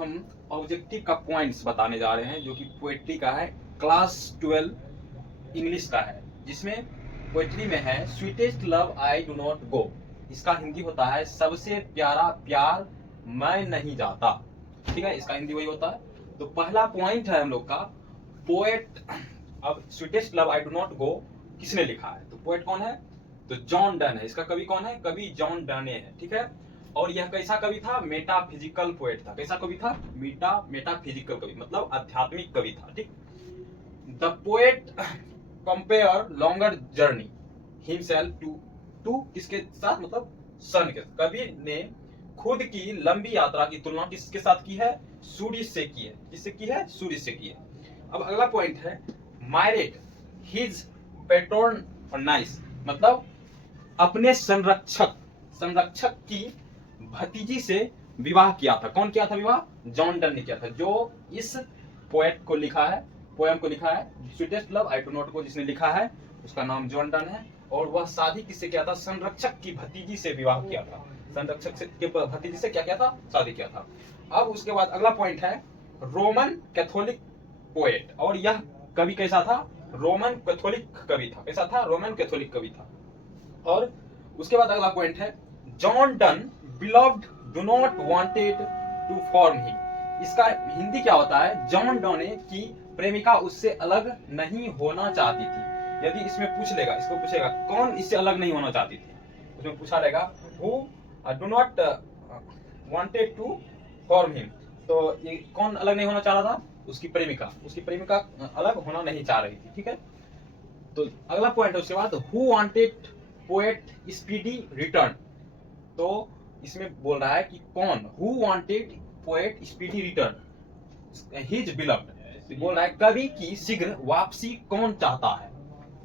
हम ऑब्जेक्टिव का पॉइंट्स बताने जा रहे हैं, जो कि पोएट्री का है, क्लास 12 इंग्लिश का है, जिसमें पोएट्री में है sweetest love I do not गो। इसका हिंदी होता है सबसे प्यारा प्यार मैं नहीं जाता। ठीक है, इसका हिंदी वही होता है। तो पहला पॉइंट है हम लोग का पोएट। अब sweetest love I do not गो किसने लिखा है? तो पोएट कौन है? तो जॉन डन है। इसका कवि कौन है? कवि जॉन डने है। ठीक है, और यह कैसा कवि था? मेटाफिजिकल पोएट था। कैसा कवि था? मेटाफिजिकल कवि, मतलब आध्यात्मिक कवि था। ठीक, the poet compare longer journey himself to किसके साथ? मतलब सन के। कवि ने खुद की लंबी यात्रा की तुलना किसके साथ की है? सूर्य से की है। किससे की है? सूर्य से की है। अब अगला पॉइंट है मायरेट हिज पेट्रोन नाइस, मतलब अपने संरक्षक की भतीजी से विवाह किया था। कौन किया था विवाह? जॉन डन ने किया था, जो इस पोएट को लिखा है, पोएम को लिखा है sweetest love I do not गो, जिसने लिखा है उसका नाम जॉन डन है। और वह शादी किससे किया था? संरक्षक की भतीजी से विवाह किया था। संरक्षक से के भतीजी से क्या किया था? शादी किया था। अब उसके बाद अगला पॉइंट है रोमन कैथोलिक पोएट, और यह कवि कैसा था? रोमन कैथोलिक कवि था। कैसा था? रोमन कैथोलिक कवि था। और उसके बाद अगला पॉइंट है John Donne beloved do not wanted to form him. इसका हिंदी क्या होता है? जॉन डोने की प्रेमिका उससे अलग नहीं होना चाहती थी। यदि इसमें पूछ लेगा, इसको पूछेगा कौन इससे अलग नहीं होना चाहती थी, उसमें पूछा रहेगा who do not wanted to form him. तो ये कौन अलग नहीं होना चाह रहा था? उसकी प्रेमिका अलग होना नहीं चाह रही थी। ठीक है, तो अगला पॉइंट है उसके बाद who wanted poet speedy return. तो इसमें बोल रहा है कि कौन? Who wanted poet speedy return his beloved. बोल रहा है कवि की शीघ्र वापसी कौन चाहता है?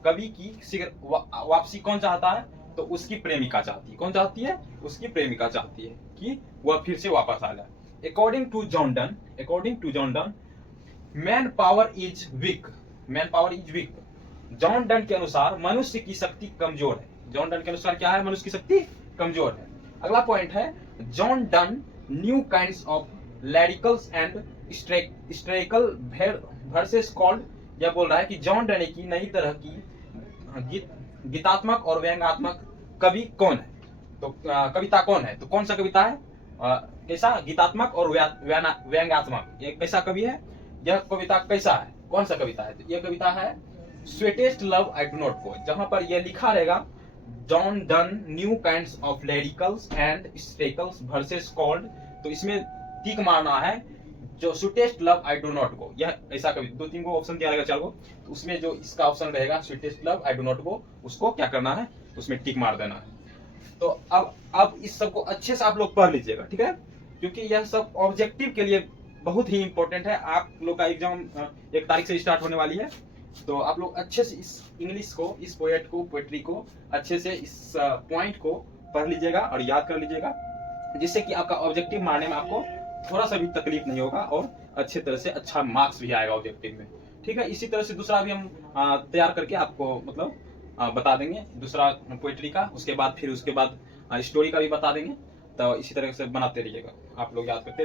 कवि की शीघ्र वापसी कौन चाहता है? तो उसकी प्रेमिका चाहती है। कौन चाहती है? उसकी प्रेमिका चाहती है कि वह फिर से वापस आ जाए। According to John Donne man power is weak. John Donne के अनुसार मनुष्य की शक्ति कमजोर है। जॉन डन के अनुसार क्या है? मनुष्य की शक्ति कमजोर है। अगला पॉइंट है John Donne new kinds of lyricals and stakel verses called. यह बोल रहा है कि जॉन डन की नई तरह की गीतात्मक और व्यंग्यात्मक कवि कौन है? तो कविता कौन है? तो कौन सा कविता है? कैसा? गीतात्मक और व्यंग्यात्मक। ये कैसा कवि है? यह कविता कैसा है? कौन सा कविता है? तो यह कविता है sweetest love I do not go. जहां पर यह लिखा रहेगा John Donne new kinds of lyricals and stakels verses called, तो इसमें टिक मारना है जो sweetest love I do not go. यह ऐसा कवि, दो तीन को ऑप्शन दिया रहेगा, चार को, तो उसमें जो इसका ऑप्शन रहेगा sweetest love I do not गो, उसको क्या करना है? उसमें टिक मार देना है। तो अब इस सबको अच्छे से आप लोग पढ़ लीजिएगा। ठीक है, क्योंकि यह सब ऑब्जेक्टिव के लिए बहुत ही इंपॉर्टेंट है। आप लोग का एग्जाम 1 तारीख से स्टार्ट होने वाली है, तो आप लोग अच्छे से इस इंग्लिश को, इस पोएट को, पोएट्री को अच्छे से, इस पॉइंट को पढ़ लीजिएगा और याद कर लीजिएगा, जिससे कि आपका ऑब्जेक्टिव मारने में आपको थोड़ा सा भी तकलीफ नहीं होगा और अच्छे तरह से अच्छा मार्क्स भी आएगा ऑब्जेक्टिव में। ठीक है, इसी तरह से दूसरा भी हम तैयार करके आपको मतलब बता देंगे, दूसरा पोएट्री का, उसके बाद स्टोरी का भी बता देंगे। तो इसी तरह से बनाते रहिएगा, आप लोग याद करते रहिए।